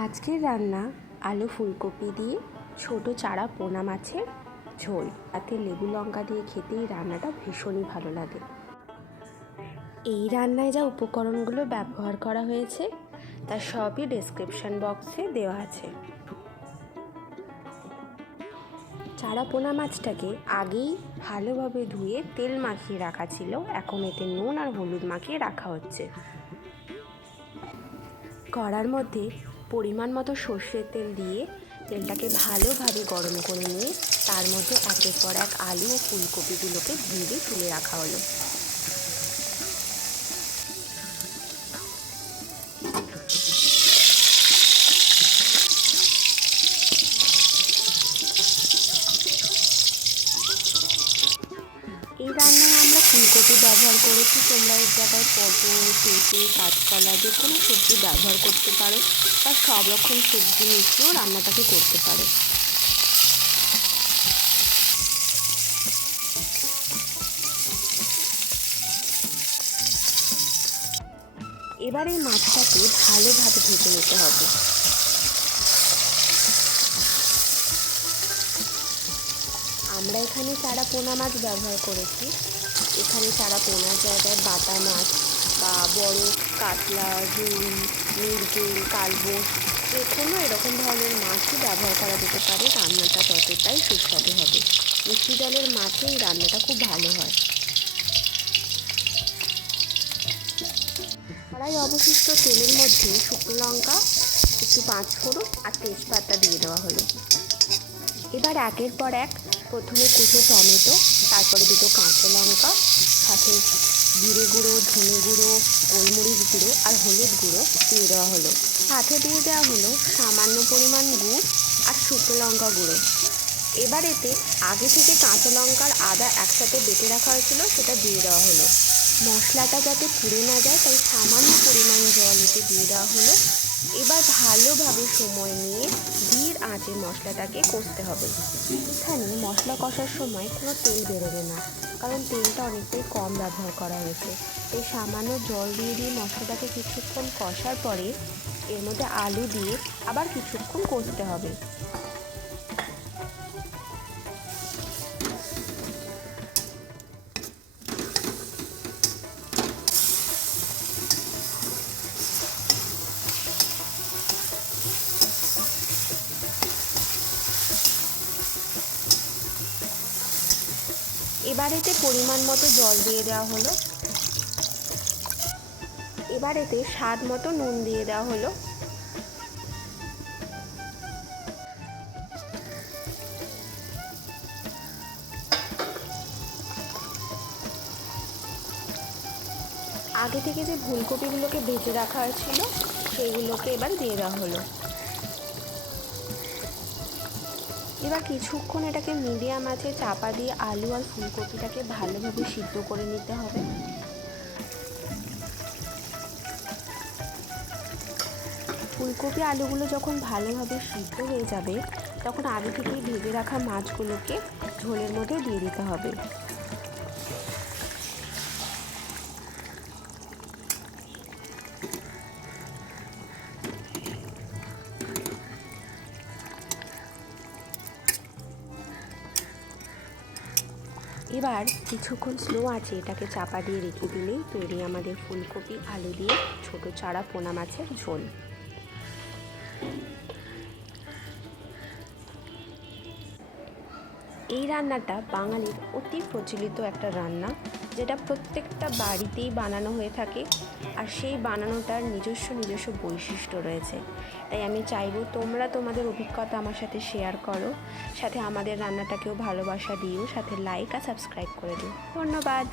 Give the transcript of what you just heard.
আজকের রান্না আলু ফুলকপি দিয়ে ছোট চারা পোনা মাছের ঝোল, তাতে লেবু লঙ্কা দিয়ে খেতে এই রান্নাটা ভীষণই ভালো লাগে। এই রান্নায় যা উপকরণগুলো ব্যবহার করা হয়েছে তার সবই ডেসক্রিপশন বক্সে দেওয়া আছে। চারা পোনা মাছটাকে আগেই ভালোভাবে ধুয়ে তেল মাখিয়ে রাখা ছিল, এখন এতে নুন আর হলুদ মাখিয়ে রাখা হচ্ছে। কড়ার মধ্যে পরিমাণ মতো সর্ষের তেল দিয়ে তেলটাকে ভালোভাবে গরম করে নিয়ে তার মধ্যে একের পর এক আলু ও ফুলকপিগুলোকে ভেজে তুলে রাখা হলো। এই রান্নায় আমরা ফুলকপি ব্যবহার করেছি, তোমরা এর জায়গায় পটল, পেঁপে, কাঁচকলা যে কোনো সবজি ব্যবহার করতে পারো বা সব রকম সবজি মিশিয়েও রান্নাটাকে করতে পারো। এবার এই মাছটাকে ভালোভাবে ভেজে নিতে হবে। আমরা এখানে চারা পোনা মাছ ব্যবহার করেছি। এখানে চারা পোনার জায়গায় বাটা মাছ বা বড় কাতলা, রুই, মৃগেল, কালবোস যে কোনো এরকম ধরনের মাছই ব্যবহার করা যেতে পারে। রান্নাটা ততটাই সুস্বাদু হবে। মিষ্টি জলের মাছে এই রান্নাটা খুব ভালো হয়। কড়াই অবশিষ্ট তেলের মধ্যে শুকনো লঙ্কা, একটু পাঁচফোড়ন আর তেজপাতা দিয়ে দেওয়া হলো। এবার একের পর এক প্রথমে কুচো টমেটো, তারপরে দুটো কাঁচা লঙ্কা, সাথে জিরে গুঁড়ো, ধনে গুঁড়ো, গোলমরিচ গুঁড়ো আর হলুদ গুঁড়ো দিয়ে দেওয়া হলো। সাথে দিয়ে দেওয়া হলো সামান্য পরিমাণ গুড় আর শুকনো লঙ্কা গুঁড়ো। এবার এতে আগে থেকে কাঁচা লঙ্কার আদা একসাথে বেটে রাখা হয়েছিল সেটা দিয়ে দেওয়া হলো। মশলাটা যাতে পুড়ে না যায় তাই সামান্য পরিমাণ জল এতে দিয়ে দেওয়া হলো। এবার ভালোভাবে সময় নিয়ে ধীর আঁচে মশলাটাকে কষতে হবে। এখানে মশলা কষার সময় কোনো তেল বেরোবে না, কারণ তেলটা অনেকটাই কম ব্যবহার করা হয়েছে। এই সামান্য জল দিয়ে মশলাটাকে কিছুক্ষণ কষার পরে এর মধ্যে আলু দিয়ে আবার কিছুক্ষণ কষতে হবে। এবার এতে পরিমাণ মতো জল দিয়ে দেওয়া হলো। এবার এতে স্বাদ মতো নুন দিয়ে দেওয়া হলো। আগে থেকে যে ফুলকপিগুলোকে ভেজে রাখা হয়েছিল সেইগুলোকে এবার দিয়ে দেওয়া হলো। এবার কিছুক্ষণ এটাকে মিডিয়াম আঁচে চাপা দিয়ে আলু আর ফুলকপিটাকে ভালোভাবে সিদ্ধ করে নিতে হবে। ফুলকপি আলুগুলো যখন ভালোভাবে সিদ্ধ হয়ে যাবে তখন আগে থেকেই ভেজে রাখা মাছগুলোকে ঝোলের মধ্যে দিয়ে দিতে হবে। এবার কিছুক্ষণ স্লো আঁচে এটাকে চাপা দিয়ে রেখে দিলেই তৈরি আমাদের ফুলকপি আলু দিয়ে ছোট চারা পোনা মাছের ঝোল। এই রান্নাটা বাঙালির অতি প্রচলিত একটা রান্না, যেটা প্রত্যেকটা বাড়িতেই বানানো হয়ে থাকে আর সেই বানানোটার নিজস্ব বৈশিষ্ট্য রয়েছে। তাই আমি চাইবো তোমরা তোমাদের অভিজ্ঞতা আমার সাথে শেয়ার করো, সাথে আমাদের রান্নাটাকেও ভালোবাসা দিও, সাথে লাইক আর সাবস্ক্রাইব করে দিও। ধন্যবাদ।